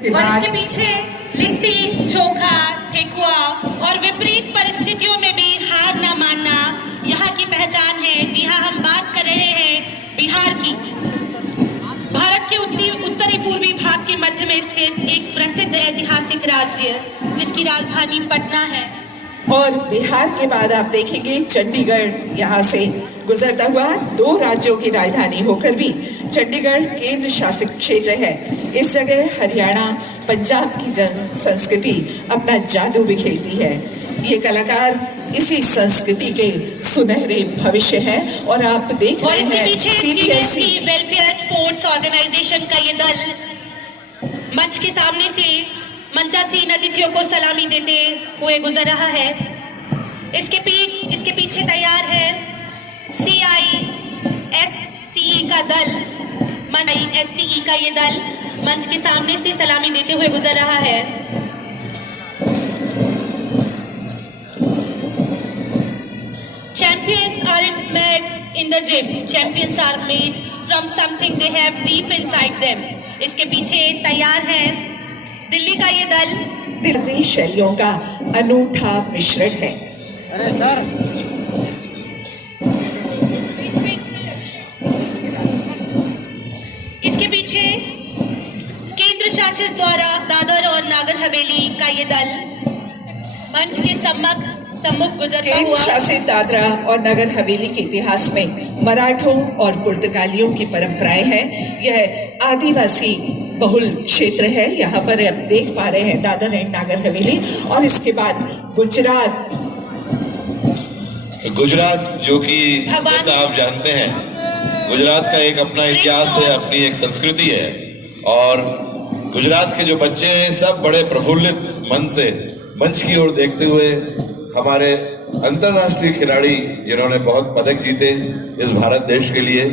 और इसके पीछे लिट्टी चोखा ठेकुआ और विपरीत परिस्थितियों में भी हार न मानना यहाँ की पहचान है। जी हाँ, हम बात कर रहे हैं बिहार की। भारत के उत्तरी पूर्वी भाग के मध्य में स्थित एक प्रसिद्ध ऐतिहासिक राज्य जिसकी राजधानी पटना है। और बिहार के बाद आप देखेंगे चंडीगढ़ यहाँ से गुजरता हुआ। 2 राज्यों की राजधानी होकर भी चंडीगढ़ केंद्र शासित क्षेत्र है। इस जगह हरियाणा पंजाब की जन संस्कृति अपना जादू बिखेरती है। ये कलाकार इसी संस्कृति के सुनहरे भविष्य हैं। और आप देख रहे हैं इसके पीछे सीबीएसई वेलफेयर स्पोर्ट्स ऑर्गेनाइजेशन का ये दल मंच के सामने से मंचासीन अतिथियों को सलामी देते हुए गुजर रहा है। इसके पीछे तैयार है CISCE का दल। SCE का ये दल मंच के सामने से सलामी देते हुए गुजर रहा है। Champions aren't made in the gym. Champions are made from something they have deep inside them. इसके पीछे तैयार है दिल्ली का ये दल। दिल्ली शैलियों का अनूठा मिश्रण है। अरे सर, इसके पीछे केंद्र शासित द्वारा दादर और नागर हवेली का ये दल मंच के सम्मुख गुजरता केंद्र हुआ। शासित दादरा और नगर हवेली के इतिहास में मराठों और पुर्तगालियों की परंपराएं हैं। यह आदिवासी बहुल क्षेत्र है। यहाँ पर आप देख पा रहे हैं दादर एंड नागर हवेली। और इसके बाद गुजरात जो कि जैसा आप जानते हैं, गुजरात का एक अपना इतिहास है, अपनी एक संस्कृति है। और गुजरात के जो बच्चे हैं सब बड़े प्रफुल्लित मन से मंच की ओर देखते हुए हमारे अंतर्राष्ट्रीय खिलाड़ी जिन्होंने बहुत पदक जीते इस भारत देश के लिए,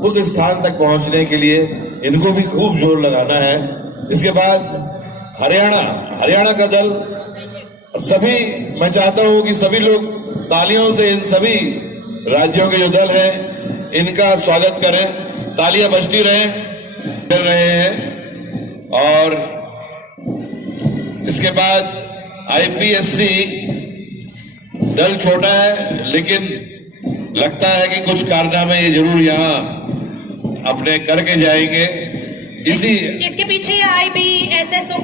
उस स्थान तक पहुंचने के लिए इनको भी खूब जोर लगाना है। इसके बाद हरियाणा का दल, सभी मैं चाहता हूं कि सभी लोग तालियों से इन सभी राज्यों के जो दल हैं इनका स्वागत करें। तालियां बजती रहें, कर रहे हैं। और इसके बाद IPSC दल छोटा है लेकिन लगता है कि कुछ कारनामे ये जरूर यहाँ अपने करके जाएंगे। इसके पीछे IBSSO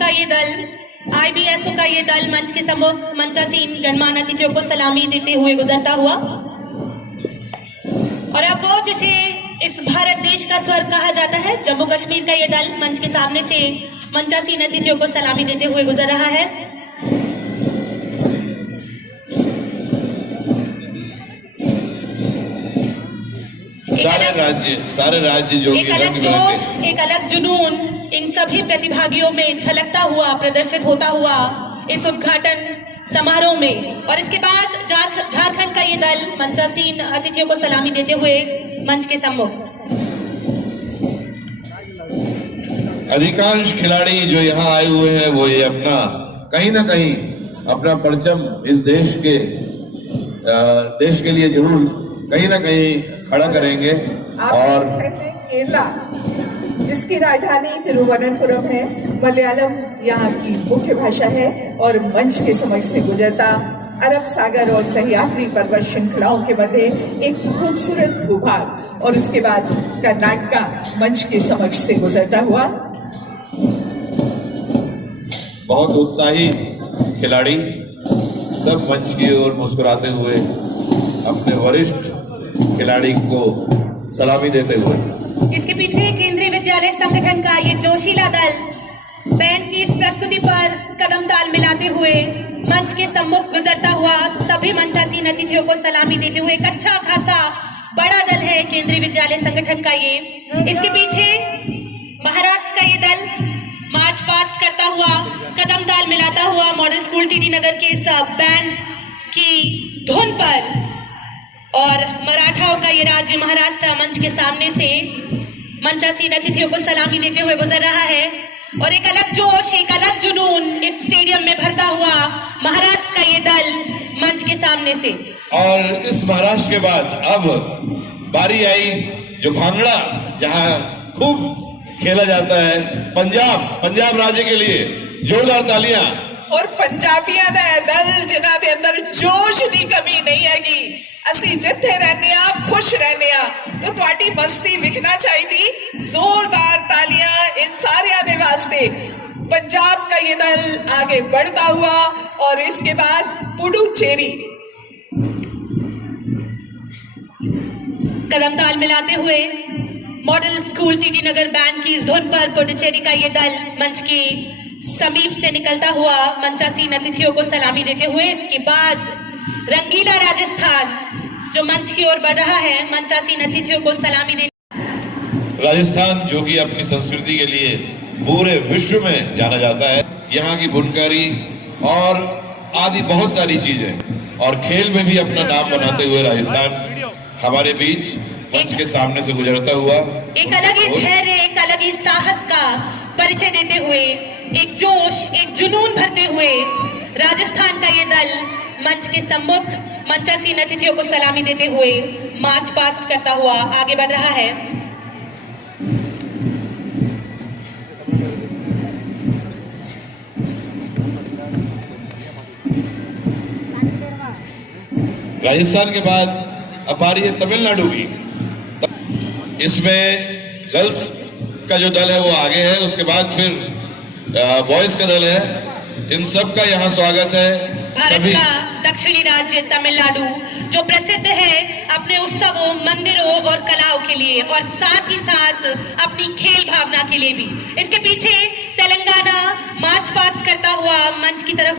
का ये दल मंच के सम्मुख मंचासीन गणमान्य अतिथियों को सलामी देते हुए गुजरता हुआ। और अब वो जिसे इस भारत देश का स्वर्ग कहा जाता है, जम्मू कश्मीर का ये दल मंच के सामने से मंचासीन अतिथियों को सलामी देते हुए गुजर रहा है। सारे राज्य जो एक अलग जोश, एक अलग जुनून इन सभी प्रतिभागियों में झलकता हुआ प्रदर्शित होता हुआ इस उद्घाटन समारोह में। और इसके बाद झारखंड का ये दल मंचासीन अतिथियों को सलामी देते हुए मंच के सम्मुख। अधिकांश खिलाड़ी जो यहाँ आए हुए हैं वो ये अपना कहीं ना कहीं अपना परचम इस देश के लिए जरूर कहीं ना कहीं खड़ा करेंगे। और केरला जिसकी राजधानी तिरुवनंतपुरम है, मलयालम यहाँ की मुख्य भाषा है। और मंच के समझ से गुजरता अरब सागर और सह्याद्री पर्वत श्रृंखलाओं के मध्य एक खूबसूरत भूभाग। और उसके बाद कर्नाटका मंच के समझ से गुजरता हुआ। बहुत उत्साही खिलाड़ी सब मंच की ओर मुस्कुराते हुए अपने वरिष्ठ खिलाड़ी को सलामी देते हुए। इसके पीछे केंद्रीय विद्यालय संगठन का ये जोशीला दल बैंड की इस प्रस्तुति पर कदम ताल मिलाते हुए मंच के सम्मुख गुजरता हुआ सभी मंचासीन अतिथियों को सलामी देते हुए एक अच्छा खासा बड़ा दल है केंद्रीय विद्यालय संगठन का ये। इसके पीछे महाराष्ट्र का ये दल मार्च पास्ट करता हुआ कदम ताल मिलाता हुआ मॉडल स्कूल टीटी नगर के इस बैंड की धुन पर। और मराठाओं का ये राज्य महाराष्ट्र मंच के सामने से मंचासीन अतिथियों को सलामी देते हुए गुजर रहा है। और एक अलग जोश, एक अलग जुनून इस स्टेडियम में भरता हुआ महाराष्ट्र का ये दल मंच के सामने से। और इस महाराष्ट्र के बाद अब बारी आई जो भांगड़ा, जहां खूब खेला जाता है। पंजाब राज्य के लिए जोरदार तालियां। और पंजाबियां दा दल जिन्हां दे अंदर जोश दी कमी नहीं हैगी। ਅਸੀਂ ਜਿੱਥੇ रहने आ खुश रहने आ तो ਤੁਹਾਡੀ मस्ती विखना चाहिए। जोरदार तालियां इन सारियां दे वास्ते। पंजाब का ये दल आगे बढ़ता हुआ और इसके बाद पुडुचेरी कदम ताल मिलाते हुए मॉडल स्कूल टीटी नगर बैंड की इस धुन पर पुडुचेरी का ये दल मंच के समीप से निकलता हुआ मंचासीन अतिथियों को सलामी देते हुए, इसके बाद रंगीला राजस्थान जो मंच की ओर बढ़ रहा है, मंचासीन अतिथियों को सलामी देने। राजस्थान जो कि अपनी संस्कृति के लिए पूरे विश्व में जाना जाता है, यहाँ की बुनकारी और आदि बहुत सारी चीजें और खेल में भी अपना नाम बनाते हुए राजस्थान हमारे बीच मंच के सामने से गुजरता हुआ एक अलग ही धैर्य, एक अलग ही साहस का परिचय देते हुए, एक जोश, एक जुनून भरते हुए राजस्थान का ये दल मंच के सम्मुख मंचासीन अतिथियों को सलामी देते हुए मार्च पास्ट करता हुआ आगे बढ़ रहा है। राजस्थान के बाद अब बारी है तमिलनाडु की। इसमें गर्ल्स का जो दल है वो आगे है, उसके बाद फिर बॉयज का दल है। इन सब का यहाँ स्वागत है। भारत का दक्षिणी राज्य तमिलनाडु जो प्रसिद्ध है अपने उत्सवों, मंदिरों और कलाओं के लिए और साथ ही साथ अपनी खेल भावना के लिए भी। इसके पीछे तेलंगाना मार्च पास्ट करता हुआ मंच की तरफ